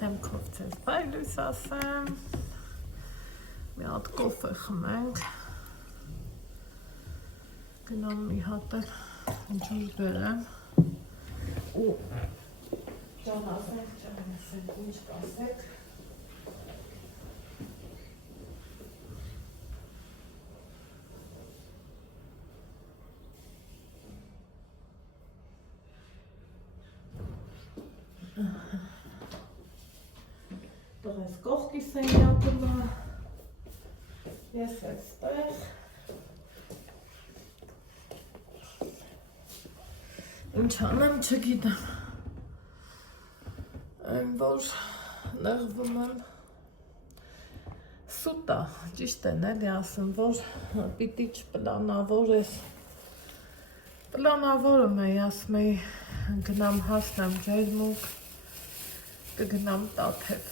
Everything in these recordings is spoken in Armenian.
դեմքով ձեզ բայ լույս ասեմ, մի հատ կոֆե խմենք, գնամ մի հատ էլ ջուր բերեմ ու ջան ասենք, ջան ասենք, ինչ կասեք Տղես կողքի սենյակում է, ես այստեղ, ինչ անեմ չգիտեմ, այն որ նեղվում եմ, սուտ է, ճիշտ են էլի ասում, որ պիտի չպլանավորես, պլանավորում էի, ասում էի, գնամ հասնեմ ջերմուկ, կգնամ տաթև,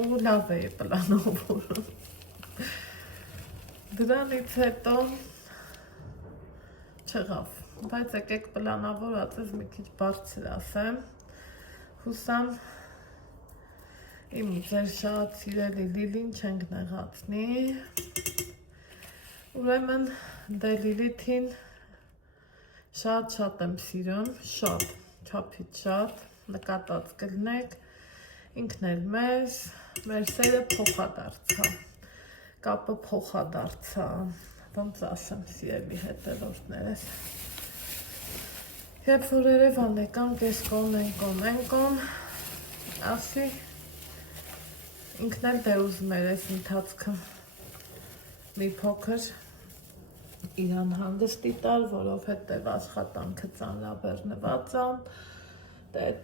ու լավ էի պլանավորում, դրանից հետո չեղավ, բայց եկեք պլանավորածս մի քիչ բարձր ասեմ, հուսամ իմ ձեր շատ սիրելի Լիլին չենք նեղացնի, ուրեմն դե Լիլիթին շատ եմ սիրում, շատ, չափից շատ, նկատած կլնեք, ինքն էլ մեզ, մեր սերը փոխադարձա, կապը փոխադարձա, ոնց ասեմ սիրելի հետևորդներս, երբ որ Երևան եկան կես կոմեն, ասի, ինքն էլ դե ուզում էր այս ընթացքը մի փոքր իրան հանգստի տալ, որովհետև աշխատանքը ծանրաբեռնված է,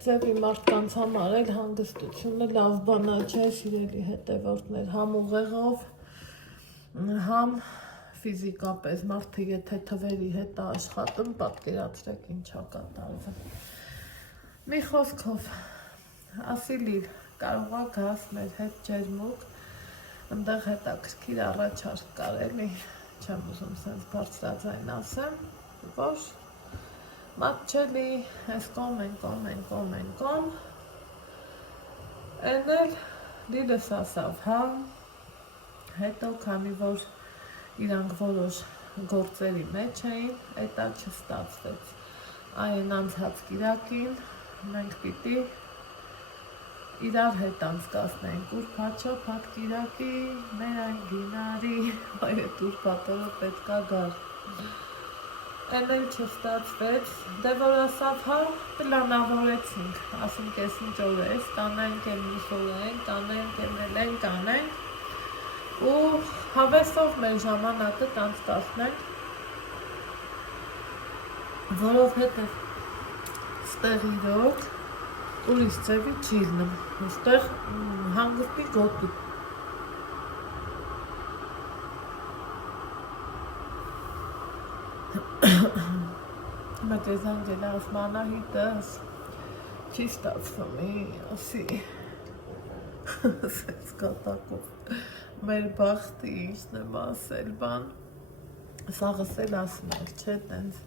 ձևի մարդկանց համար էլ հանգստությունը լավ բանա չէ, սիրելի հետևորդներ, համ ուղեղով, համ ֆիզիկապես, մարդը եթե թվերի հետ է աշխատում, պատկերացրեք ինչա կատարվում։ Մի խոսքով, ասի Լիլ, կարող է գաս մեր հետ ջերմուկ, ընդեղ հետաքրքիր առաջարկ կար էլի, չեմ ուզում սենց բարձրաձայն ասեմ, որ մատչելի, ես կոմ, են էլ Լիլս ասավ, հա, հետո քանի որ իրանք որոշ գործերի մեջ էին, էտա չստացվեց, այն անցած կիրակին, մենք պիտի իրար հետ անցկացնենք, ուրբաթ կիրակի, մեր այն գինարի, այդ ուրբաթորը պետքա գար, են էլ չստացվեց, դե որ ասավ, հա, պլանավորեցինք, ասում կես ինչ օր ես, կանենք էլ մյուս օր կանենք, ու հավեսով մեր ժամանակը կանցկացնենք, որովհետև ստեղ իրոք ուրիշ ձևի չի լինում, ստեղ հանգստի գոտի, մեկ ես անգել ասում Անահիտս, չի ստացվում, ասի, սենց կատակով, մեր բախտի ինչն եմ ասել բան, սաղս էլ ասում ենք, չէ, տենց,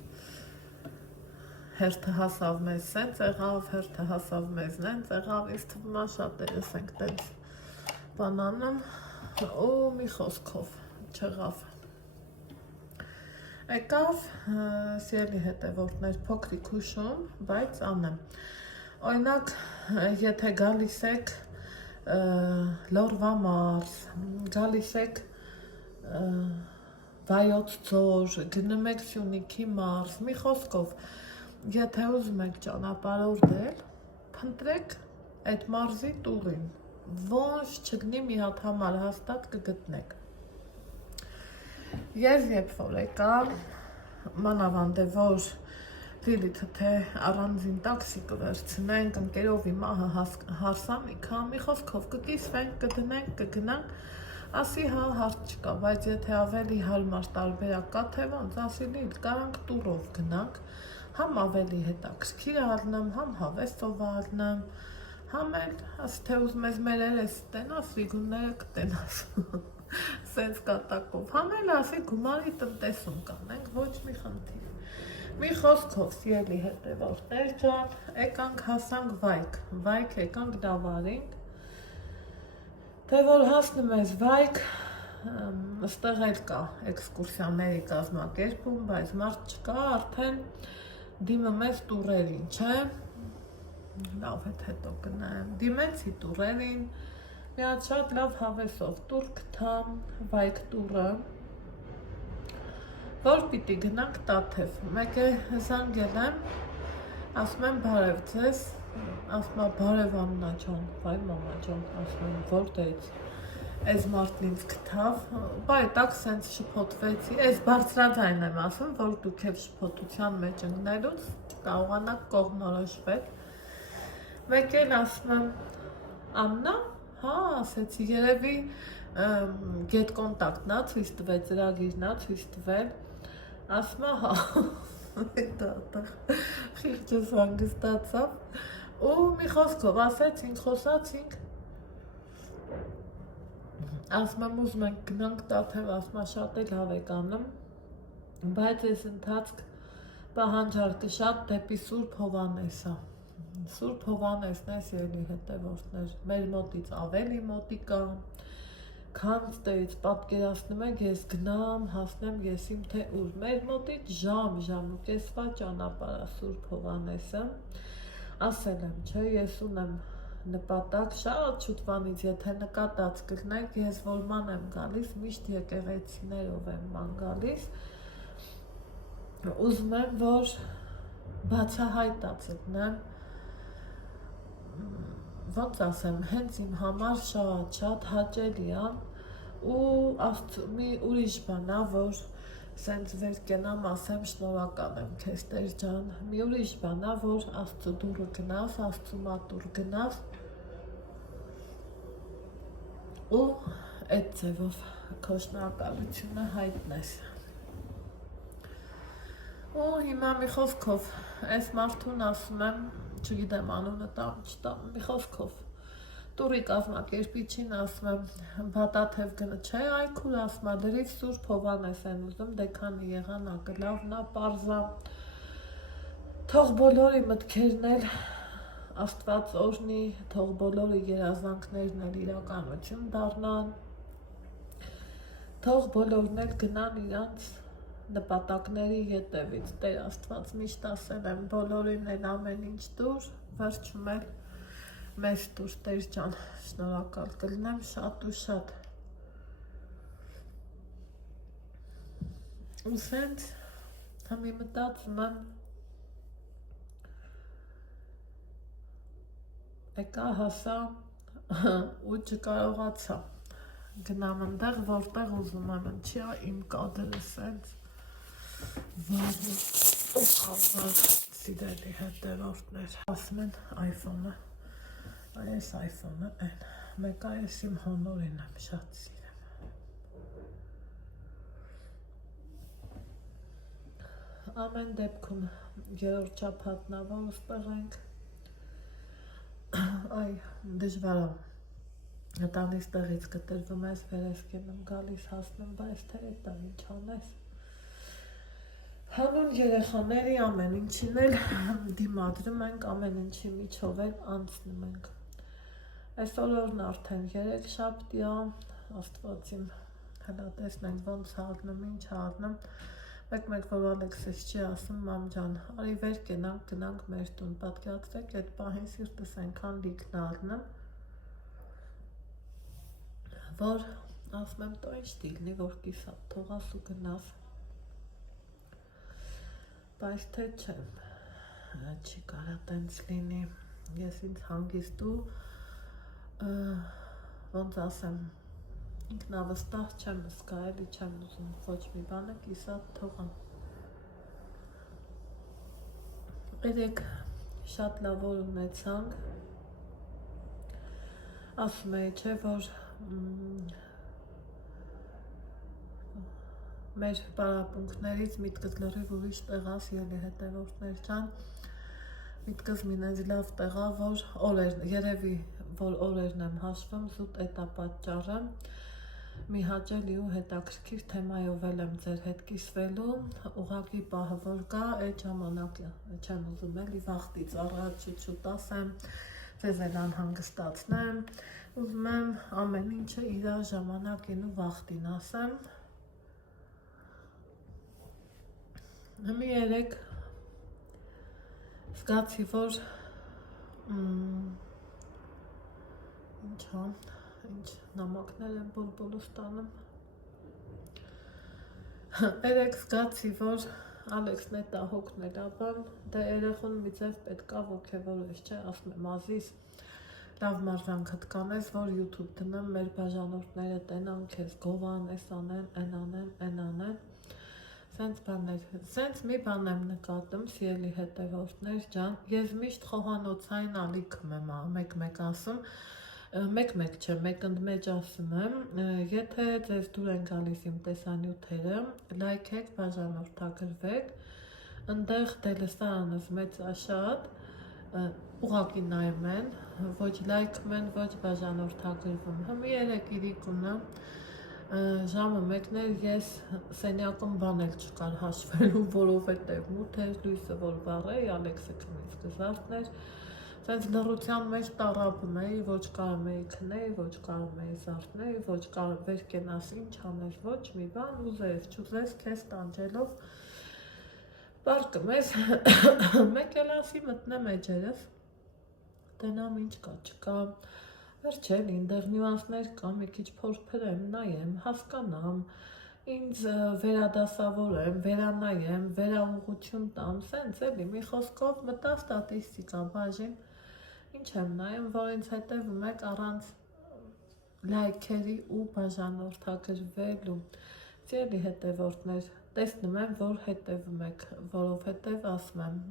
հերթը հասավ մեզ սենց եղավ, հերթը հասավ մեզ նենց եղավ, ինձ թվում է շատերս ենք տենց բանանում, ու մի խոսքով չեղավ, եկավ, սիրելի հետևորդներ, փոքրիկ հուշում, բայց անեմ, օրինակ, եթե գալիս եք Լորվա մարզ, գալիս եք Վայոց ձոր, գնում եք Սյունիքի մարզ, մի խոսքով, եթե ուզում եք ճանապարհորդել, փնտրեք այդ մարզի տուրին, ոնց չգնի մի հատ համար հաստատ կգտնեք։ Ես երբ որ եկա, մանավանդ է որ Լիլիթը թե առանձին տաքսի կվերցնենք, ընկերովի մահը հարսանիք, մի խոսքով կկիսվենք, կդնենք, կգնանք, ասի հա հարց չկա, բայց եթե ավելի հարմար տարբերակ կա, թե ոնց, ասի Լիլ, կարանք տուրով գնանք, համ ավելի հետաքրքիր ալնեմ, համ հավեսով ալնեմ, համ էլ, ասի թե ուզում ես մեր երես տենաս, վիգունները կտենաս, սենց կատակով, համ էլ ասի գումարի տնտեսում կանենք, ոչ մի խնդիր, Մի խոսքով սիրելի հետևորդներ ջան, եկանք հասանք վայք եկանք դավարինք, թե որ հասնում ես վայք, ստեղ էլ կա էքսկուրսիաների կազմակերպում, բայց մարդ չկա, արդեն դիմում ես տուրերին, չէ, լավ հետո կնայեմ, դիմեցի տուրերին, մի հատ շատ լավ հավեսով տուր գտա, վայք տուրը, որ պիտի գնանք Տաթև, մեկ է զանգել եմ, ասում եմ բարև ձեզ, ասում եմ բարև Աննա ջան, վայ մամա ջան, ասում եմ որտեղից, այս մարդն ինձ գտավ, բայ տակ սենց շփոթվեցի, այս բարձրաձայն եմ ասում, որ դուք էլ շփոթության մեջ ընկնելուց կարողանաք կողմնորոշվել, մեկ էլ ասում եմ Աննա, հա, ասեցի, երևի գետ կոնտակտնա ցույց տվել, ծրագիրնա ցույց տվել, ասում եմ հա, խիղճս հանգստացավ, ու մի խոսքով ասեցինք, խոսացինք, ասում եմ ուզում ենք գնանք Տաթև, ասում եմ շատ էլ լավ եք անում, բայց այս ընթացք պահանջարկը շատ դեպի Սուրբ Հովհաննես է, Սուրբ Հովհաննեսն է սիրելի հետևորդներ, մեր մոտից ավելի մոտիկա, քան ստերից պատկերացնում եք ես գնամ, հասնեմ ես իմ թե ուր, մեր մոտից ժամ ու կեսվա ճանապարհ է Սուրբ Հովհաննեսը, ասել եմ, չէ, ես ունեմ նպատակ շատ շուտվանից, եթե նկատած կլինեք, ես որման եմ գալիս, միշտ եկեղեցիներով եմ ման գալիս, ուզում եմ, որ բացահայտած լինեմ, ոնց ասեմ, հենց իմ համար շատ հաճելի է ու մի ուրիշ բան է, որ սենց վեր կենամ ասեմ շնորհակալ եմ քեզ Տեր ջան, մի ուրիշ բան է, որ Աստծո դուրը գնաս, Աստծո մատուր գնաս ու այդ ձևով քո շնորհակալությունը հայտնես։ Ու հիմա մի խոսքով, այս մարդուն ասում եմ, չգիտեմ անունը տամ, չտամ, մի խոսքով, տուրի կազմակերպիչին ասում եմ, Տաթև գնա, չէ այքուր ասում եմ, դրիվ Սուրբ Հովհաննես են ուզում, դե քանի եղանակը լավն է, պարզա, թող բոլորի մտքերն էլ Աստված օրհնի, թող բոլորի երազանքներն էլ իրականություն դառնան, թող բոլորն էլ գնան իրանց նպատակների ետևից, Տեր Աստված միշտ ասել եմ, բոլորին էլ ամեն ինչ տուր, վերջում էլ մեզ տուր, Տեր ջան, շնորհակալ կլինեմ շատ ու շատ։ Ու սենց համի մտածում եմ, եկա հասա ու չկարողացա գնամ ընդեղ, որտեղ ուզում եմ, չի իմ կադրը սենց վարի ու խավար սիրելի հետևորդներ, ասում են iPhone-ը, այս iPhone-ը են, մեկը այս իմ հոնորին եմ շատ սիրեմ։ Ամեն դեպքում երորդ չափատնա, որ ուստեղ ենք, այ դժվար է, տանից տեղից կտրվում ես, վերեսկեն եմ գալիս հասնում, բայց թե էտ եմ ինչ անես։ Հանուն երեխաների ամեն ինչին էլ դիմադրում ենք, ամեն ինչի միջով էլ անցնում ենք։ Այսօր օրն արդեն 3 շաբթի է, Աստված իմ հլա տեսնենք ոնց հաղթնում, ինչ հաղթնում, մեկ որ Ալեքսես չի ասում, մամ ջան, արի վեր կենանք, գնանք մեր տուն, պատկերացրեք, այդ պահին սիրտս այնքան լիքն առնում, որ ասում եմ, տո ինչ դիլնի, որ կիսատ թողաս ու գնաս, բայց թե չեմ, չի կարա տենց լինի, ես ինձ հանգիստ ու ոնց ասեմ, ինքնավստահ չեմ զգա, էլի չեմ ուզում ոչ մի բանը կիսատ թողամ։ Երեկ շատ լավ օր ունեցանք, ասում էի, չէ, որ մեր պարապմունքներից միտքս լրիվ ուրիշ տեղ է, սիրելի հետևորդներ ջան, միտքս մինեզ լավ տեղ է, որ երևի որ օրերն եմ հաշվում, զուտ էտ է պատճառը, մի հաճելի ու հետաքրքիր թեմայով եմ ձեր հետ կիսվելու, ուղղակի պահը որ կա, այդ ժամանակը չեմ ուզում էլի վախտից առաջ շուտ ասեմ, ձեզ էլ անհանգստացնեմ, ուզում եմ ամեն ինչը իր ժամանակին ու վախտին ասեմ։ Մի երեք զգացի, որ ինչ նամակներ են բոլ-բոլուս տանում։ Երեք զգացի, որ Ալեքսն է տահոգներ ապան, դե երեխուն մի ձև պետքա ոգևորես, չէ, ասում եմ ազիս, լավ մարզանքդ կանես, որ YouTube դնեմ, մեր բաժանորդները տենան քեզ, գովան, էս անեն, են անեն, են անեն, սենց բաներ, սենց մի բան եմ նկատում, սիրելի հետևորդներ ջան, ես միշտ խոհանոցային ալիքում եմ մեկ-մեկ ասում, մեկ-մեկ չէ, մեկ-ընդմեջ ասում եմ, եթե ձեզ դուր են գալիս իմ տեսանյութերը, լայքեք, բաժանորդագրվեք, ընդեղ դելստարանս մեծ աշատ, ուղղակի նայում են, ոչ լայքում են, ոչ բաժանորդագրվում, հմի երեք իրիկունը, ժամը մեկն էր, ես սենյակում բան էլ չկար հաշվելու, որովհետև մութ էր, լույսը որ վառեի, Ալեքսը քնից կզարթներ, սենց լռության մեջ տառապում էի, ոչ կարում էի քնեի, ոչ կարում էի զարթնեի, ոչ կարում վեր կենաս, ինչ անես, ոչ մի բան, ուզես, չուզես, քեզ տանջելով, պարկում ես, մեկ էլ ասի մտնեմ էջերս, տենամ ինչ կա, չկա, վերջել ինդեղ նյուանսներ կա, մի քիչ փորփրեմ, նայեմ, հասկանամ, ինձ վերադասավորեմ, վերանայեմ, վերաուղղություն տամ, սենց էլի, մի խոսքով մտա ստատիստիկա բաժին, ինչ եմ նայում, որ ինձ հետևում եք առանց լայքերի ու բաժանորդագրվելու, սիրելի հետևորդներ, տեսնում եմ, որ հետևում եք, որովհետև ասում եմ,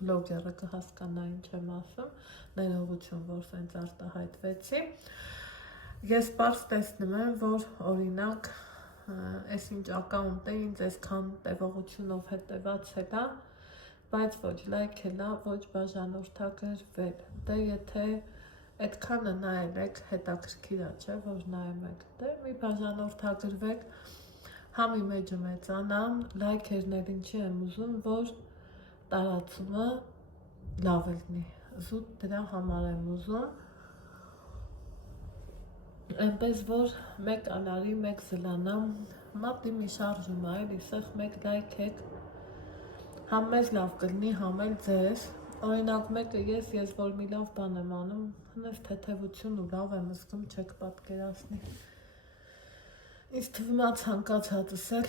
բլոգերը կհասկանա ինչ եմ ասում, ներողություն, որ սենց արտահայտվեցի, ես պարզ տեսնում եմ, որ օրինակ, այս ինչ ակաունտ է ինձ այսքան տևողությունով հետևացել է, բայց ոչ լայքել է, ոչ բաժանորդագրվել, դե եթե այդքանը նայել եք, հետաքրքիր է, չէ, որ նայում եք, դե մի բաժանորդագրվեք, համ իմեջը մեծանամ, լայքերներ ինչի եմ ուզում, որ տարածումը լավ լինի, զուտ դրա համար եմ ուզում, այնպես որ մեկ անարի, մեկ զլանամ, մատի մի շարժում է, էլի սեղ մեկ լայք եք, համ մեզ լավ կլինի, համ էլ ձեզ, օրինակ մեկը ես որ մի լավ բան եմ անում, հնես թեթևություն ու լավ եմ զգում, չեք պատկերացնի, ինձ թվում է ցանկացածս էլ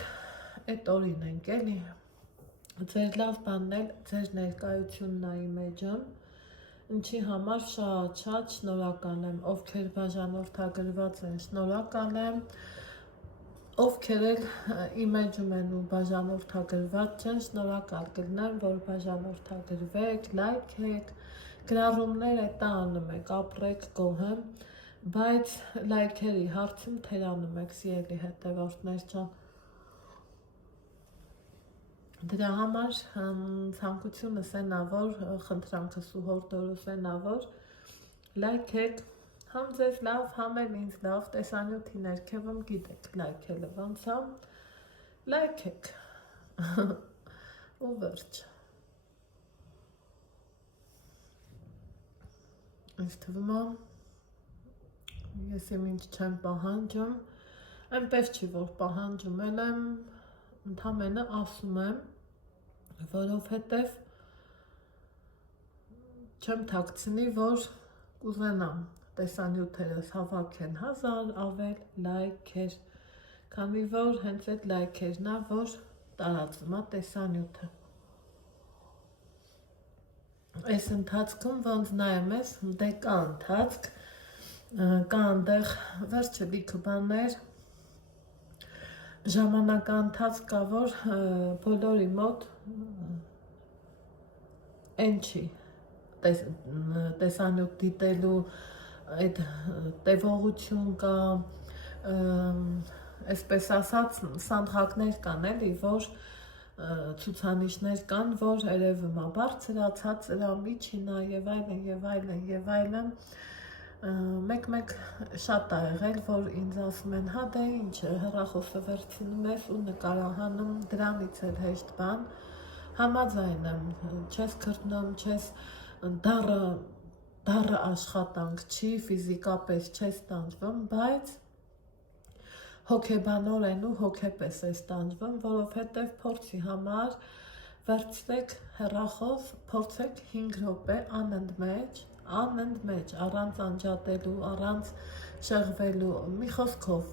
այդ օրին ենք, էլի, ձեր լավ բանն էլ ձեր ներկայությունն է իմեջում, ինչի համար շատ շնորհակալ եմ, ովքեր բաժանորդագրված են, շնորհակալ եմ, ովքեր էլ իմեջում են ու բաժանորդագրված չեն, շնորհակալ կլինեմ, որ բաժանորդագրվեք, լայքեք, գրառումներ էտա անում եք, ապրեք, գոհեմ, բայց լայքերի հարցում թերանում եք, սիրելի հետևորդներ ջան, դրա համար ցանկությունս են որ, խնդրանքս ու հորդորս են որ, լայքեք, համ ձեզ լավ, համ էլ ինձ լավ, տեսանյութի ներքևում գիտեք լայքելը ոնց է, լայքեք, ու վերջ, ինձ թվում է, ես իմ ինչ չեմ պահանջում, այնպես չի, որ պահանջում եմ, ընդամենը ասում եմ, որովհետև չեմ թաքցնի, որ կուզենամ տեսանյութերս հավաքեն 1000 ավել լայքեր, քանի որ հենց այդ լայքերն է, որ տարածում է տեսանյութը։ Այս ընթացքում ոնց նայում ես, դե կա ընթացք, կա այնտեղ վերջը լիքը բաներ, ժամանակաընթացք կա, որ բոլորի մոտ են չի տեսանյութ դիտելու այդ տևողություն կա, այսպես ասած, սանդղակներ կան էլի, որ ցուցանիշներ կան, որ երևում է բարձր, ցածր, միջին է եւ այլն, մեկ շատ ա եղել, որ ինձ ասում են, հա դե ինչ հեռախոսը վերցնում ես ու նկարահանում, դրանից էլ հեշտ բան, համաձայն եմ, չես քրտնում, չես դառը աշխատանք չի, ֆիզիկապես չես տանջվում, բայց հոգեբանորեն ու հոգեպես ես տանջվում, որովհետև փորձի համար վերցրեք հեռախոս, փորձեք 5 րոպե անընդմեջ, առանց անջատելու, առանց շեղվելու, մի խոսքով,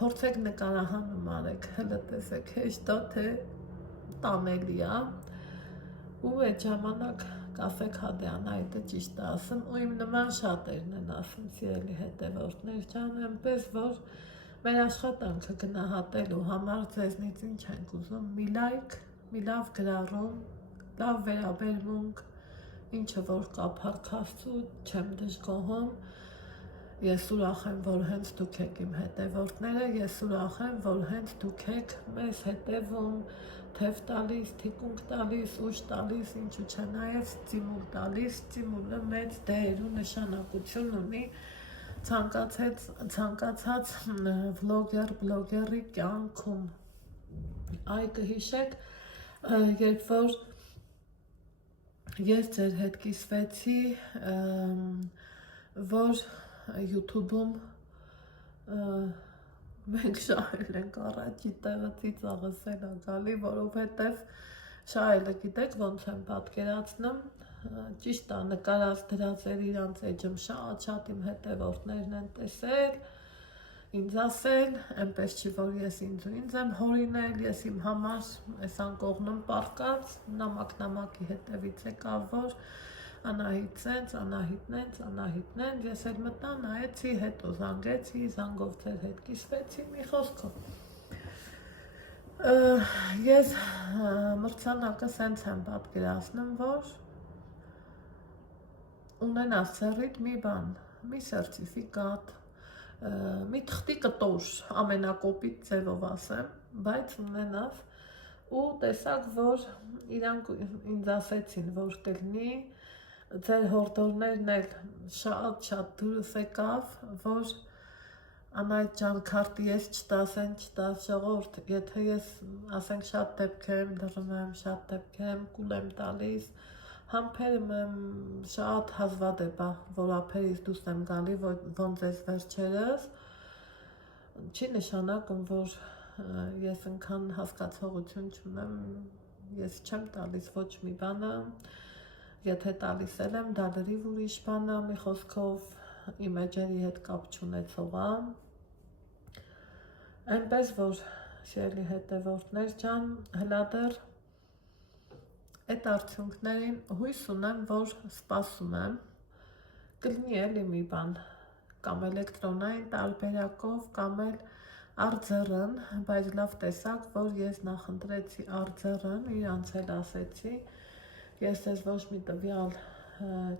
փորձեք նկարահանում արեք, հլը տեսեք հեշտ ա, թե տանելի ա, ու այդ ժամանակ կասեք հադեանայիդը ճիշտ է ասում, ու իմ նման շատերն են ասում, սիրելի հետևորդներ ջան, այնպես որ մեր աշխատանքը գնահատելու համար ձեզնից ինչ ենք ուզում, մի լայք, մի լավ գրառում, լավ վերաբերմունք, ինչը որ կա փառքաստու, չեմ դժգոհում, ես ուրախ եմ, որ հենց դուք եք իմ հետևորդները, ես ուրախ եմ, որ հենց դուք եք մեզ հետևում, թև տալիս, թիկունք տալիս, ուժ տալիս, ինչու չէ նայես ծիմուլ տալիս, ծիմուլը մեծ դեր ու նշանակություն ունի ցանկացած բլոգերի կյանքում։ Այ կհիշեք, երբ որ ես ձեր հետ կիսվեցի, որ YouTube-ում մենք շահել ենք առաջի տեղը ծիծաղս էլ ա գալի, որովհետև շահելը գիտեք ոնց եմ պատկերացնում, ճիշտ ա նկարած դրածեր իրանց էջում շատ իմ հետևորդներն են տեսել, ինձ ասել, այնպես չի որ ես ինձ եմ հորինել, ես իմ համար այս անկողնում պարկած, նամակի հետևից եկավ, որ Անահիտ սենց, Անահիտն են, ես էլ մտա նայեցի, հետո զանգեցի, զանգով ձեր հետ կիսվեցի, մի խոսքով։ Ես մրցանակը սենց եմ պատկերացնում, որ ունենաս ցերիդ մի բան, մի սերտիֆիկատ, մի թղթի կտոր, ամենակոպիտ ձևով ասեմ, բայց ունենաս ու տեսակ, որ իրանք ինձ ասեցին, որ կլինի, ձեր հորդորներն էլ շատ դուրս եկավ, որ Անահիտ ջան քարտի ես չտաս ժողովուրդ, եթե ես ասենք շատ դեպք եմ լռում եմ, շատ դեպք եմ կուլ եմ տալիս, համբերում եմ շատ հազվադեպ ա, որ ափերից դուրս եմ գալի, ոնց ես վերջերս, չի նշանակում, որ ես ընքան հասկացողություն չունեմ, ես չեմ տալիս ոչ մի բանը, եթե տալիս էլ եմ, դա լրիվ ուրիշ բան ա, մի խոսքով իմ էջերի հետ կապ չունեցող ա, այնպես որ սիրելի հետևորդներ ջան, հլադեռ այդ արդյունքներին հույս ունեմ, որ սպասում եմ, կլինի էլի մի բան, կամ էլեկտրոնային տարբերակով, կամ էլ արձեռն, բայց լավ տեսակ, որ ես նախընտրեցի արձեռն, իրանց էլ ասեցի, ես ես ոչ մի տվյալ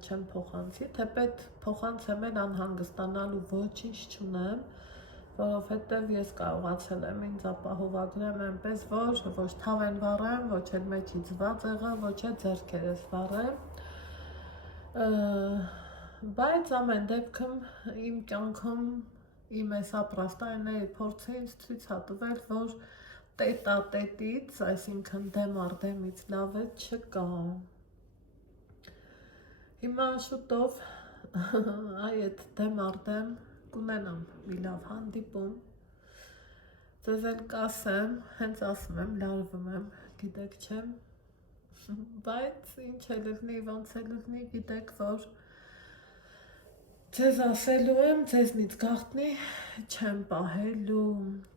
չեմ փոխանցի, թեպետ փոխանցեմ էլ անհանգստանալու ոչինչ չունեմ, որովհետև ես կարողացել եմ ինձ ապահովագրեմ այնպես, որ ոչ թավ են վառեմ, ոչ էլ մեջից վաձեղը, ոչ էլ ձեռքերս վառեմ, բայց ամեն դեպքում իմ կյանքում իմ այս ապրաստայինների փորձը ինձ ցույց ա տվել, որ տետից, այսինքն դեմ առ դեմից լավը չկա։ Հիմա շուտով այդ դեմ առ դեմ կունենամ մի լավ հանդիպում, ձեզ էլ կասեմ, հենց ասում եմ, լարվում եմ, գիտեք չեմ, բայց ինչ է լգնի, ոնց է լգնի, գիտեք, որ ձեզ ասելու եմ, ձեզնից գաղտնի չեմ պահելու,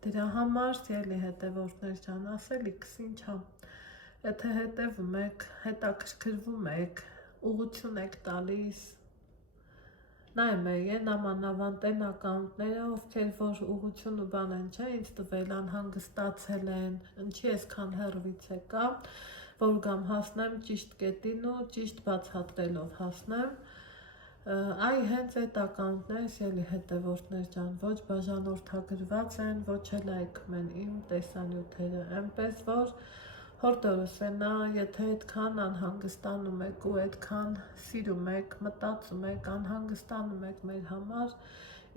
դրա համար սիրելի հետևորդներ ջան, ասելիքս ինչ ա, եթե հետևում եք, հետաքրքրվում եք, ուղղություն եք տալիս, նայում եք նամանավանդ են ակաունտները, ովքեր որ ուղղություն ու բան են չէ, ինձ տվել անհանգստացել են, ինչի այսքան հեռվից եկա, որ գամ հասնեմ ճիշտ կետին ու ճիշտ բացատրելով հասնեմ, այ հենց այդ ակաունտները սիրելի հետևորդներ ջան, ոչ բաժանորդագրված են, ոչ էլ այքում են իմ տեսանյութերը, այնպես որ Հորդորսենա, եթե այդքան անհանգստանում եք ու այդքան սիրում եք, մտածում եք, անհանգստանում եք մեր համար,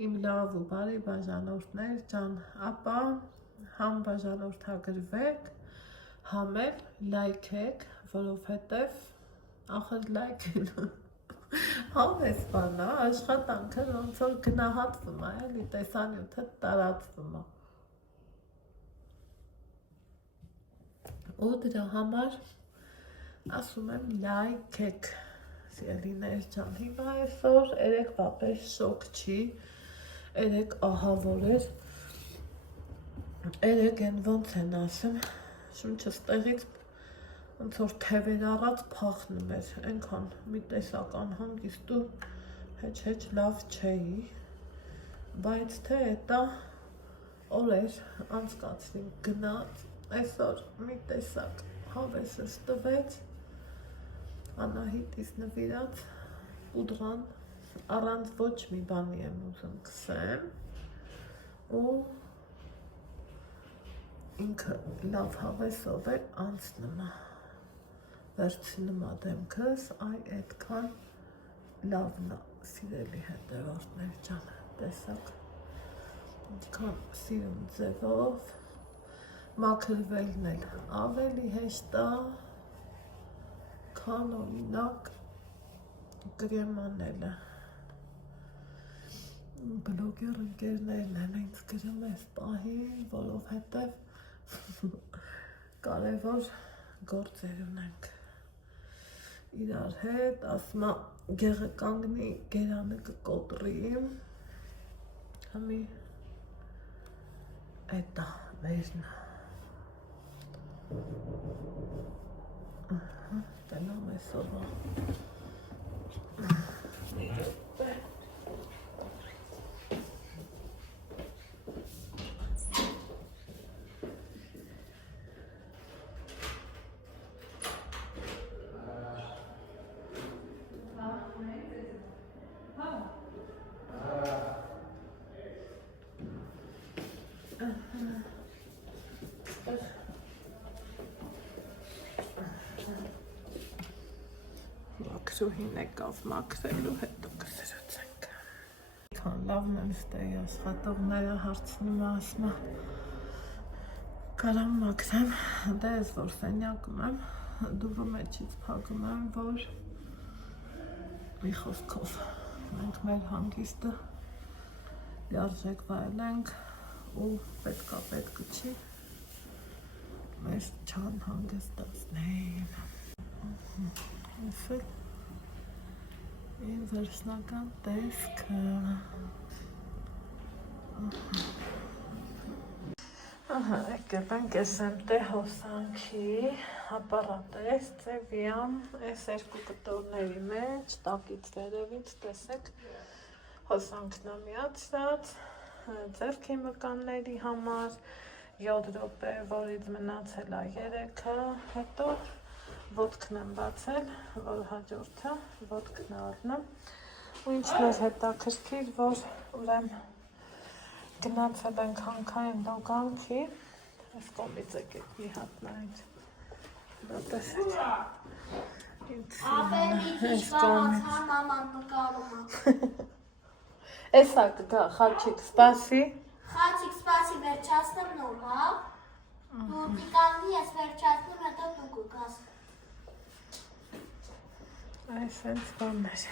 իմ լավ ու բարի բաժանորդներ ջան, ապա համ բաժանորդագրվեք, համ էլ լայքեք, որովհետև ախր լայքն հավես բան է, աշխատանքը ոնց որ գնահատվում է, էլի տեսանյութը տարածվում է։ Ու դրա համար ասում եմ լայքեք, սիրելիներ ջան, հիմա այսօր երեկվա պես շոկ չի, երեք ահավոր էր, երեք են ոնց են ասեմ, շունչս տեղից ոնց որ թևեր առած փախնում էր, այնքան մի տեսական հանգիստ ու հեչ լավ չէի, բայց թե էտա օրեր անցկացրին գնաց, այսօր մի տեսակ հավեսս տվեց, Անահիտիս նվիրած պուդրան, առանց ոչ մի բանի եմ ուզում կսեմ, ու ինքը լավ հավեսով է անցնում է, վերցնում է դեմքս, այ այդքան լավն է, սիրելի հետևորդներ ջան, տեսակ, ինչքան սիրում ձևով, մաքրվելն էլ ավելի հեշտ է, քան օրինակ կրեմ անելը։ Բլոգեր ընկերներն են ինձ գրում այս պահին, որովհետև կարևոր գործեր ունենք իրար հետ, ասում է գեղը կանգնի, գերանը կկոտրի, համի էտա վերն Տենամ այսօրվա Մաքրուհին եկավ մաքրելու, հետո կսրուցենք։ Քան լավն եմ ստեի աշխատողները հարցնում ասում է, կարամ մաքրեմ, դե ես որ սենյակում եմ, դուրը մեջից փակում եմ, որ մի խոսքով մենք մեր հանգիստը լիարժեք վայելենք ու պետք չի մեր չանհանգստացնեն։ Այսօր իմ վերջնական տեսքը։ Եկել ենք ես էմտե հոսանքի ապարատես, ծևիամ, այս երկու կտորների մեջ, տակից վերևից, տեսեք, հոսանքն է միացրած, ձեռքի մկանների համար, 7 րոպե, որից մնացել է 3-ը, հետո ոտքն եմ բացել, որ հաջորդը ոտքն առնեմ, ու ինչն էր հետաքրքիր, որ ուրեմն գնացել ենք հանքային լոգանքի, այս կողմից եկեք մի հատ նայեք, դա տեսեք, Ապելի ճիշտ մաման նկարում է։ Էսա կգա, խաչիկ, սպասի։ Խաչիկ, սպասի, վերջացնեմ նոր, հա։ Դու տիկանի ես վերջացնում, հետո դու կգաս։ Այս հենց բաններ։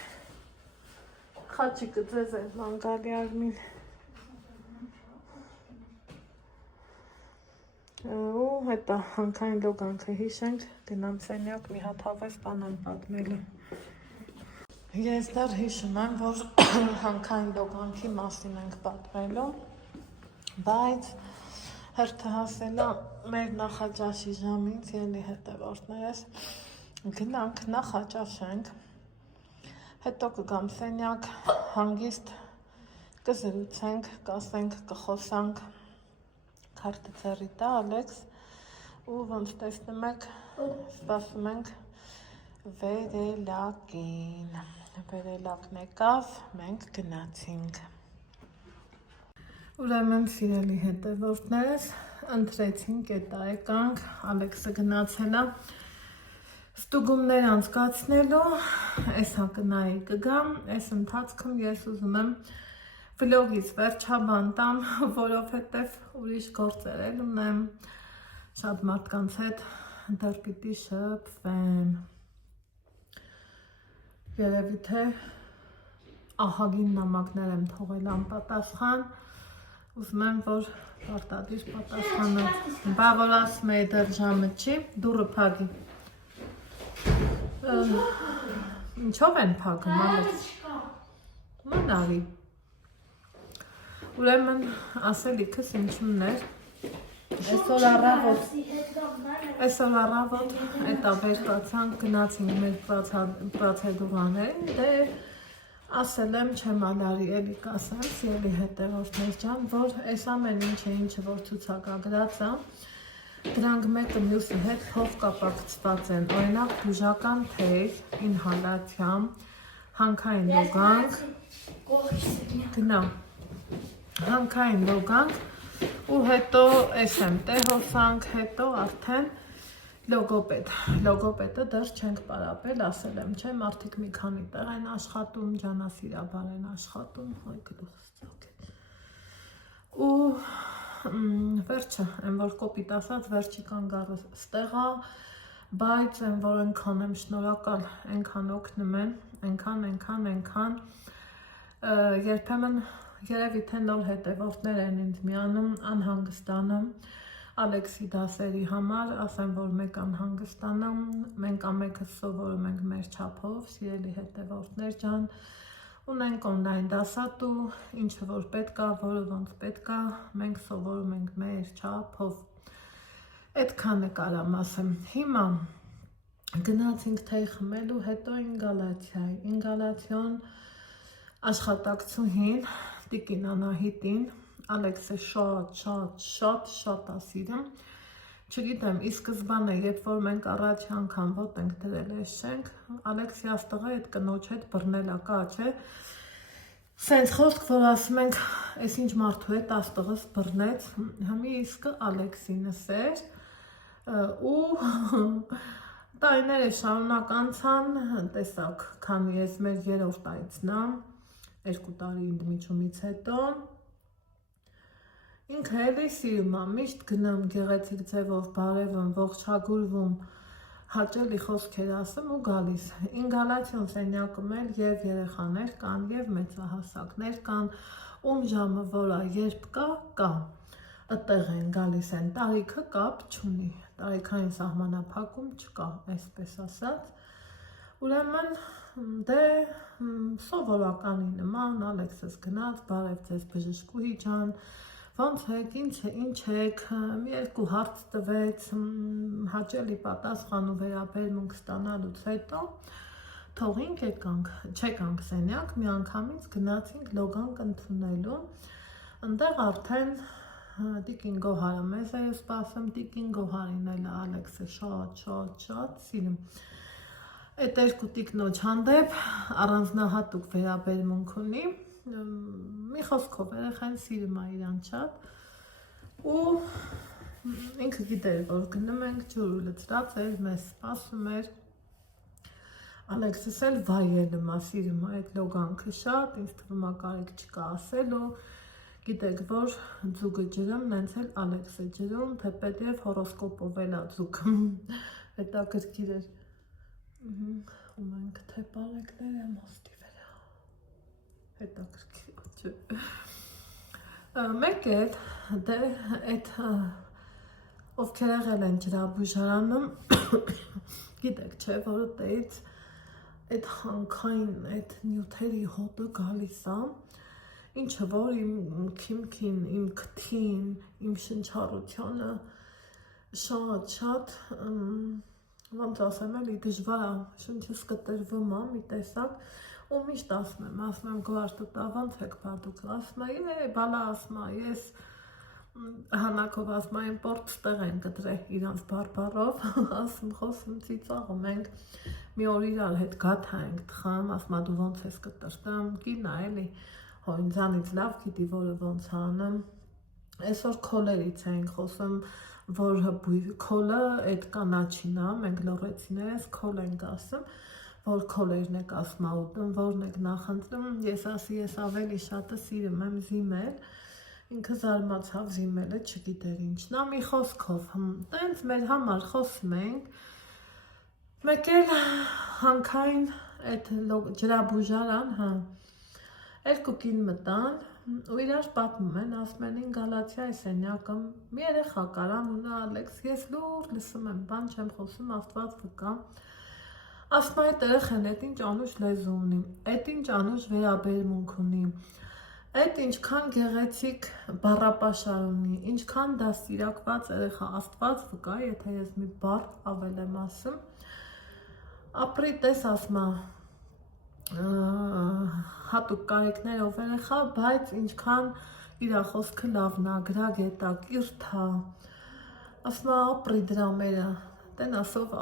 Խաչիկը ձեզ է մանգալի Արմին։ Ու հետա հանքային լոգանքը հիշենք, գնամ սենյակ մի հատ հավես բան եմ պատմելու։ Ես դեռ հիշում եմ, որ հանքային լոգանքի մասին ենք պատմելու, բայց հերթը հասել է մեր նախաճաշի ժամին, սիրելի հետևորդներս, գնանք նախաճաշենք, հետո կգամ սենյակ, հանգիստ կզրուցենք, կասենք, կխոսանք, քարտը ձեռի տա Ալեքս, ու ոնց տեսնում եք, սպասում ենք վերելակին, վերելակն եկավ, մենք գնացինք։ Ուրեմն սիրելի հետևորդներս, ընտրեցինք այդ եկանք, Ալեքսը գնացել է ստուգումներ անցկացնելու, էսա կնայի կգամ, այս ընթացքում ես ուզում եմ վլոգից վերջաբան տամ, որովհետև ուրիշ գործեր էլ ունեմ, շատ մարդկանց հետ դեռ պիտի շփվեմ, երևի թե ահագին նամակներ եմ թողել անպատասխան, ուզում եմ, որ պարտադիր պատասխանը, բա որ ասում էի դեռ ժամը չի, դուռը փակի։ Ինչով են փակում, Ալեքս։ Մանավի։ Ուրեմն ասելիքս ինչումն էր, այսօր առավոտ էտա վեր կացանք, գնացինք մեր պրոցեդուրաներին, դե ասել եմ չեմ ալարի էլի կասեմ, սիրելի հետևորդներ ջան, որ այս ամեն ինչը որ ցուցակագրած է, դրանք մեկը մյուսի հետ փոխկապակցված են, օրինակ բուժական թեյ, ինհալացիա, հանքային լոգանք, գնա, հանքային լոգանք ու հետո այս եմ տեհոսանք, հետո արդեն լոգոպեդը դեռ չենք պարապել, ասել եմ, չէ, մարդիկ մի քանի տեղ են աշխատում, ջանասիրաբար են աշխատում, հոյ գլուխս ծոք ու վերջը, այն որ կոպիտ ասած, վերջի կանգառը ստեղա, բայց այն որ ենքան եմ շնորհակալ, ենքան օգնում են, ենքան, երբեմն երևի թե նոր հետևորդներ են ինձ միանում, անհանգստանում, Ալեքսի դասերի համար, ասեմ, որ մեկ անհանգստանամ, մենք ամենքը սովորում ենք մեր չափով, սիրելի հետևորդներ ջան, ունենք օնլայն դասատու, ինչը որ պետք է, որը ոնց պետք է, մենք սովորում ենք մեր չափով, այդքանը կարամ ասեմ, հիմա գնացինք թեյ խմելու, հետո ինգալացիոն աշխատակցուհին, տիկին Անահիտին, Ալեքսը շատ ասիրում, չգիտեմ, ի սկզբանե, երբ որ մենք առաջի անգամ ոտ ենք դրել այս շենք, Ալեքսի աստղը այդ կնոջ հետ բռնել ակա, չէ, սենց խոսք, որ ասում ենք, այս ինչ մարդու հետ աստղս բռնեց, հմի իսկը Ալեքսինս էր, ու տարիները շարունակ անցան, տեսակ, քանի ես մեր երրորդ այցն է, 2 տարի ընդմիջումից հետո, ինքը էլի սիրում է, միշտ գնում գեղեցիկ ձևով բարևում, ողջագուրվում, հաճելի խոսքեր ասում ու գալիս։ Ինգալացիոն սենյակում էլ և երեխաներ կան, և մեծահասակներ կան, ում ժամը որա երբ կա, ըտեղ են գալիս են, տարիքը կապ չունի, տարիքային սահմանափակում չկա, այսպես ասած։ Ուրեմն դե սովորականի նման, Ալեքսս գնաց, բարև ձեզ բժշկուհի ջան, ոնց եք, ինչ եք, մի երկու հարց տվեց, հաճելի պատասխան ու վերաբերմունք ստանալուց հետո, թողինք չեկանք սենյակ, մի անգամից գնացինք լոգանք ընդունելու, ընդեղ արդեն տիկին Գոհարը մեզ էր սպասում, տիկին Գոհարին էլ Ալեքսը շատ սիրում, այդ երկու տիկնոջ հանդեպ առանձնահատուկ վերաբերմունք ունի, մի խոսքով երեխան սիրում է իրան շատ ու ինքը գիտեր, որ գնում ենք ջուր լցրած էր, մեզ սպասում էր Ալեքսս էլ վայելում է, սիրում է այդ լոգանքը շատ, ինձ թվում է կարիք չկա ասելու, գիտեք, որ ձուկը ջրում, նենց էլ Ալեքսը ջրում, թեպետև հորոսկոպով էլ է ձուկում, հետաքրքիր էր, ու մենք թե պարեկներ եմ ոստի վրա, հետաքրքիր չէ, մեկ էլ, դե, այդ ովքեր եղել են ջրաբուժարանում, գիտեք չէ, որ ուտեից այդ հանքային, այդ նյութերի հոտը գալիս է, ինչը որ իմ քիմքին, իմ քթին, իմ շնչառությանը շատ, ոնց ասեմ էլի դժվար է, շնչս կտրվում է մի տեսակ, ու միշտ ասում եմ գոհար տուտա, ոնց եք բադուք, ասում է, բալա ասում է, ես հանակով ասում է, պորտ ստեղ են կտրել իրանց բարբարով, ասում խոսում ծիծաղում ենք, մի օր իրար հետ գաթա ենք տխամ, ասում է դու ոնց ես կտրտում, կինա էլի, հո ինձանից լավ գիտի, որը ոնց է անում, Այսօր քոլերից ենք խոսում, որ քոլը այդ կանաչին է, մենք լորեցիներս քոլ ենք ասում, որ քոլերն եք ասում ուտում, որն եք նախընտրում, ես ասի, ես ավելի շատը սիրում եմ զիմել, ինքը զարմացավ զիմելը, չգիտեր ինչն է, մի խոսքով, տենց մեր համար խոսում ենք, մեկ էլ հանքային այդ ջրաբուժարան, երկու կին մտան, ու իրար պատմում են, ասում են ին Գալաթիայի սենյակը մի երեխա կարան ունա Ալեքս, ես լուր լսում եմ, բան չեմ խոսում, Աստված վկա, ասում այդ երեխան այդ ինչ անուշ լեզու ունի, այդ ինչ անուշ վերաբերմունք ունի, այդ ինչքան գեղեցիկ բառապաշար ունի, ինչքան դաստիարակված երեխա, Աստված վկա, եթե ես մի բառ ավել եմ ասում, ապրի տես ասում հատուկ կարիքներով երեխա, բայց ինչքան իր խոսքը լավն է, գրագետ է, կիրթ է, ասում ապրի դրամերը, տեն ասով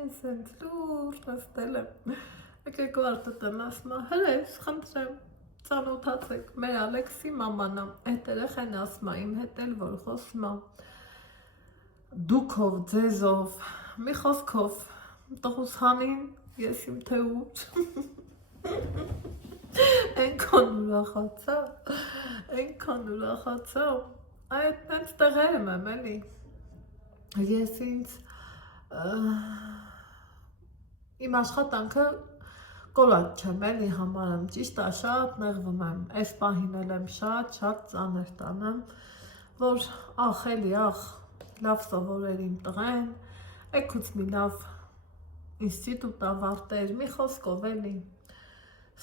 ես հենց լուր նստել եմ, եկեք վարտդ եմ ասում հրես, խնդրեմ, ծանոթացեք, մեր Ալեքսի մաման է, այդ երեխան ասում իմ հետ էլ որ խոսում դուքով, ձեզով, մի խոսքով, տղուս հանին, ես իմ թե ուր, ենքան ուրախացա, այդ նենց տեղերում եմ էլի, ես ինձ, իմ աշխատանքը կոլատ չեմ էլի համարում, ճիշտ է շատ նեղվում եմ, այս պահին էլ եմ շատ ծանր տանեմ, որ ախ էլի ախ, լավ սովորեր իմ տղեն, էքուց մի լավ ինստիտուտ ավարտեր, մի խոսքով էլի,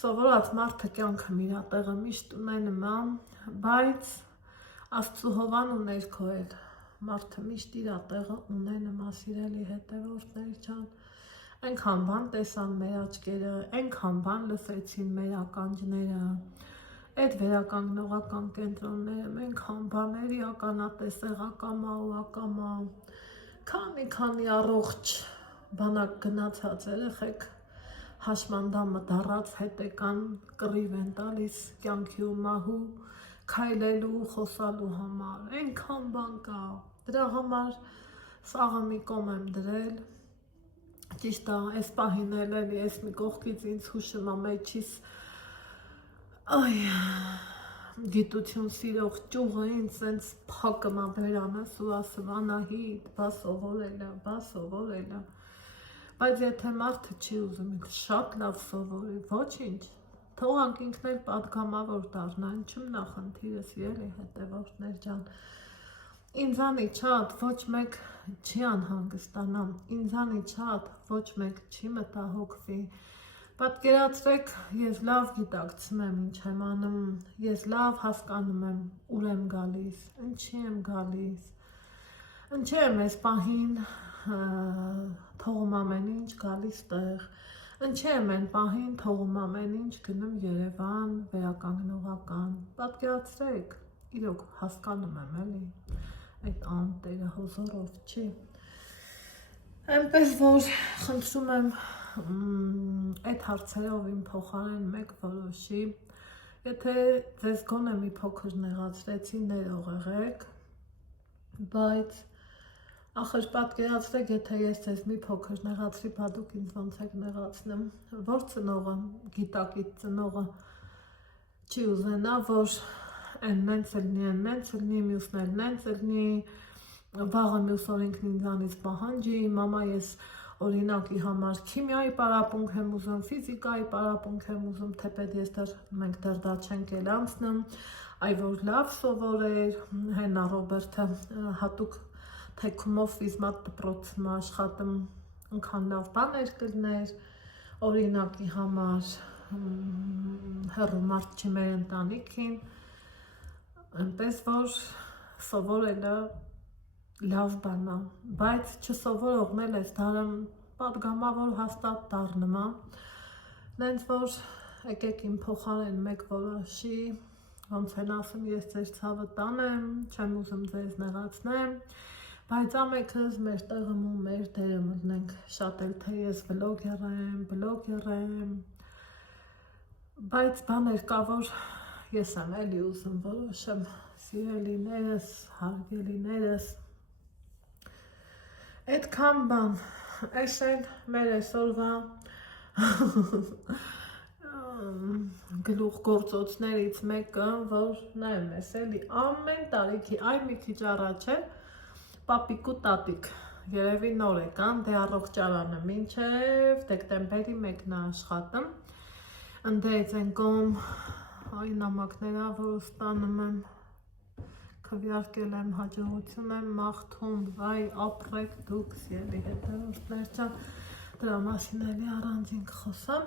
սովորած մարդը կյանքը միրա տեղը միշտ ունենում է, բայց Աստծու հովան ու ներքո էլ մարդը միշտ իրա տեղը ունենում է, սիրելի հետևորդներ ջան, այնքան բան տեսան մեր աչքերը, այնքան բան լսեցին մեր ականջները, այդ վերականգնողական կենտրոնները, այնքան բաներ ականատեսեղ ակամա ու ակամա, քանի առողջ բանակ գնացած երեխեք հաշմանդամը դառած հետեկան կռիվ են տալիս կյանքի ու մահու քայլելու խոսալու համար, այնքան բան կա, դրա համար սաղը մի կողմ եմ դրել, ճիշտ է, այս պահին էլ ես մի կողքից ինձ հուշում եմ մեջիս, գիտություն սիրող ճյուղը ինձ սենց փակում է վերանս ու ասում Անահիտ, բա սովորելը, բայց եթե մարդը չի ուզում շատ լավ սովորի, ոչինչ, թողանք ինքն էլ պատգամավոր դառնա, ինչում նախնդիրը սիրելի հետևորդներ ջան, ինձանից շատ ոչ մեկ չի անհանգստանա, ինձանից շատ ոչ մեկ չի մտահոգվի, պատկերացրեք, ես լավ գիտակցում եմ ինչ եմ անում, ես լավ հասկանում եմ ուր եմ գալիս, ինչի եմ գալիս, ինչի եմ այս պահին թողում ամեն ինչ գալիս տեղ, ինչի եմ են պահին թողում ամեն ինչ գնում Երևան, վերականգնողական, պատկերացրեք, իրոք հասկանում եմ էլի, այդ անտերը հոզորով չի, այնպես որ խնդրում եմ այդ հարցերով իմ փոխարեն մեկ որոշի, եթե ձեզ գոնե մի փոքր նեղացրեցի, ներող եղեք, բայց ախր պատկերացրեք, եթե ես ձեզ մի փոքր նեղացրի, բա դուք ինձ ոնց եք նեղացնում, որ ծնողը, գիտակից ծնողը չի ուզենա, որ են նենց լինի, մյուսն էլ նենց լինի, վաղը մյուս օր ինքն ինձանից պահանջի, մամա ես օրինակի համար քիմիայի պարապմունք եմ ուզում, ֆիզիկայի պարապմունք եմ ուզում, թեպետ մենք դեռ դա չենք էլ անցնում, այ որ լավ սովորեր, Հենա Ռոբերտը հատուկ թեքումով ֆիզմատ դպրոցում աշխատում, ընքան լավ բաներ կլներ, օրինակի համար հեռու մարդ չի մեր ընտանիքին, այնպես որ սովորելը լավ բան է, բայց չսովորողն էլ ես դարում պատգամավոր հաստատ դառնում է, նենց որ եկեք իմ փոխարեն մեկ որոշի, ոնց են ասում ես ձեր ցավը տանեմ, չեմ ուզում ձեզ նեղացնեմ, բայց ամենքս մեր տեղում ու մեր դերը մտնենք, շատ էլ թե ես վլոգեր եմ, բայց բաներ կա, որ ես եմ էլի ուզում որոշեմ, սիրելիներս, հարգելիներս, այդքան բան, էս էլ մեր այսօրվա գլուխ գործոցներից մեկը, որ նայում ես էլի ամեն տարիքի, այ մի քիչ առաջ է, պապիկ ու տատիկ երևի նոր եկան, դե առողջարանը մինչև դեկտեմբերի 1-ն է աշխատում, ընդեից են կողմ այ նամակները, որ ստանում եմ, քվյարկել եմ, հաջողություն եմ մաղթում, այ ապրեք դուք սիրելի հետևորդներ ջան, դրա մասին էլի առանձին կխոսամ։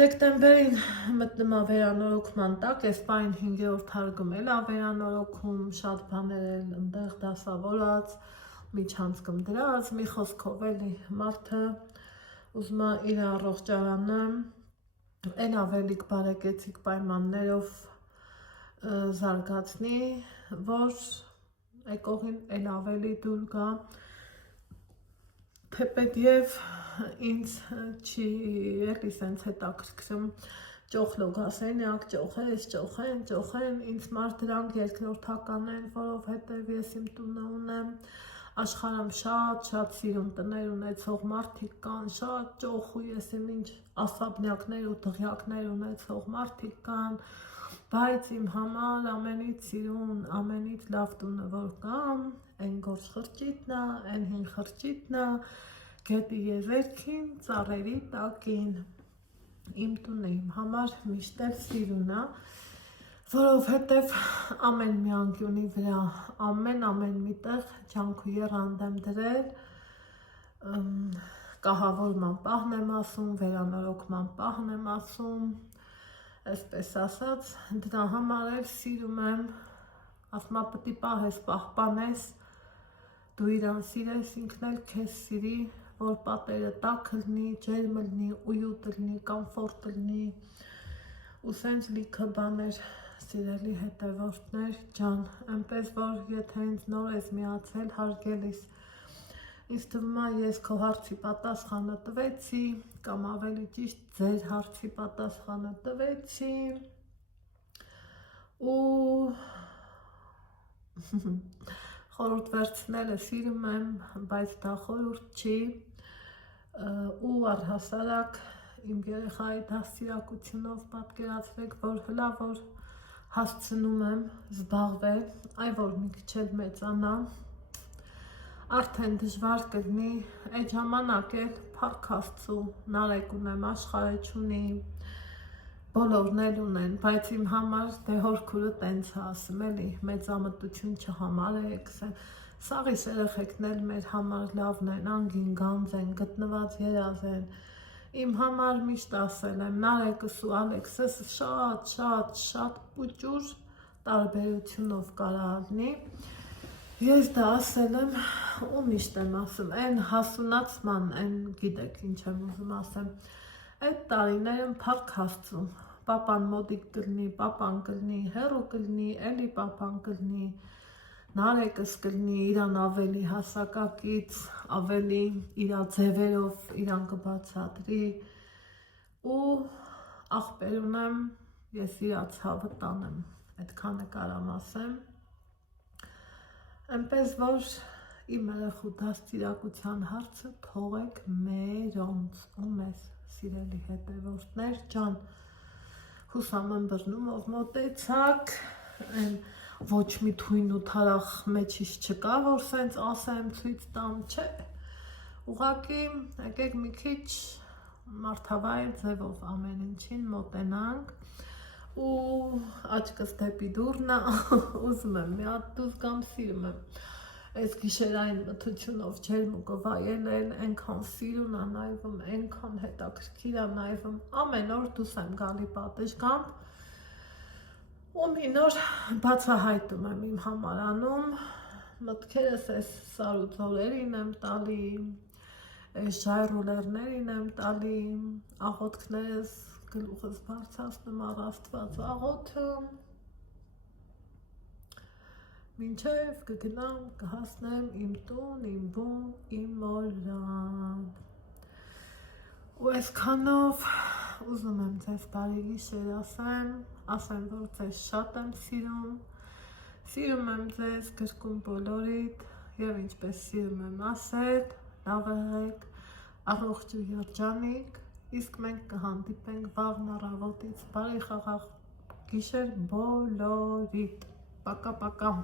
Դեկտեմբերին մտնում է վերանորոգման տակ, այս պայն 5-րդ հարգում էլ է վերանորոգում, շատ բաներ էլ ընդեղ դասավորած, միջանցքում դրած, մի խոսքով էլի մարդը ուզում է իր առողջարանը այն ավելիք բարեկեցիկ պայմաններով զարգացնի, որ եկողին էլ ավելի դուր գա, թեպետև ինձ չի էլի սենց հետաքրքրում ճոխլոգասենյակ, ճոխեն, ինձ մարդ դրանք երկրորդական են, որովհետև ես իմ տունը ունեմ, աշխարհում շատ սիրուն տներ ունեցող մարդիկ կան, շատ ճոխ ու ես իմ ինչ ասաբնյակներ ու դղյակներ ունեցող մարդիկ կան, բայց իմ համար ամենից սիրուն, ամենից լավ տունը որ կամ, այն գորշ խրճիթն է, այն հին խրճիթն է, գետի եզերքին, ծառերի տակին, իմ տունը իմ համար միշտ էլ սիրուն է, որովհետև ամեն մի անկյունի վրա, ամեն միտեղ ջանք ու եռանդ եմ դրել, կահավորման պահն եմ ասում, վերանորոգման պահն եմ ասում, այսպես ասած, դրա համար էլ սիրում եմ, ասում պտի պահես, պահպանես, դու իրան սիրես, ինքն էլ քեզ սիրի, որ պատերը տաք լնի, ջերմ լնի, ույուտ լնի, կամֆորտ լնի, ու սենց լիքը բաներ սիրելի հետևորդներ ջան, այնպես որ եթե ինձ նոր ես միացել հարգելիս, ինձ թվում է ես քո հարցի պատասխանը տվեցի, կամ ավելի ճիշտ ձեր հարցի պատասխանը տվեցի, ու խորհուրդ վերցնելը սիրում եմ, բայց դա խորհուրդ չի, ու առհասարակ իմ երեխայի դաստիարակությունով պատկերացրեք, որ հլա որ հասցնում եմ զբաղվել, այ որ մի քիչ էլ մեծանա, արդեն դժվար կլինի, այդ ժամանակ էլ փառք Աստծու, Նարեկ ունեմ, աշխարհը չունի, բոլորն էլ ունեն, բայց իմ համար դե հորքուրը տենց է ասում էլի, մեծամտություն չհամարեք, սաղիս երեխեքն էլ մեր համար լավն են, անգին գանձ են, գտնված երազ են, իմ համար միշտ ասել եմ, Նարեկս ու Ալեքսս շատ պուճուր տարբերությունով կարա լինի, ես դա ասել եմ ու միշտ եմ ասում, այն հասունացման, այն գիտեք ինչ եմ ուզում ասեմ, այդ տարիներն փառք Աստծու, պապան մոդիկ կլինի, պապան կլինի, հեռու կլինի, էլի պապան կլինի, Նարեկս կլինի, իրան ավելի հասակակից, ավելի իրա ձևերով իրան կբացատրի, ու աղբեր ունեմ, ես իրա ցավը տանեմ, այդքանը կարամ ասեմ, այնպես որ իմ երեխու դաստիարակության հարցը թողեք մերոնց ու մեզ սիրելի հետևորդներ ջան, հուսամ ըմբռնումով մոտեցաք, ոչ մի թույն ու թարախ մեջից չկա, որ սենց ասեմ, ցույց տամ, չէ, ուղղակի եկեք մի քիչ մարդավայր ձևով ամեն ինչին մոտենանք, ու աչքս դեպի դուռն է, ուզում եմ մի հատ դուս կամ սիրում եմ, այս գիշերային մթությունով ջերմուկը վայելել, այնքան սիրուն է նայվում, այնքան հետաքրքիր է նայվում, ամեն օր դուս եմ գալի պատշգամբ, ու մի նոր բացահայտում եմ իմ համարանում, մտքերս այս սարուձորերին եմ տալի, այս ժայռուլերներին եմ տալի, աղոթքներս գլուխս բարձրացնում առ Աստված աղոթը, մինչև կգնամ, կհասնեմ իմ տուն, իմ բուն, իմ մորան, ու այսքանով ուզում եմ ձեզ բարի գիշեր ասեմ, որ ձեզ շատ եմ սիրում եմ ձեզ գրկում բոլորիդ եւ ինչպես սիրում եմ ասել, լավ եղեք, առողջ ու երջանիկ, իսկ մենք կհանդիպենք վաղն առավոտից, բարի խաղաղ գիշեր բոլորիդ, պակա։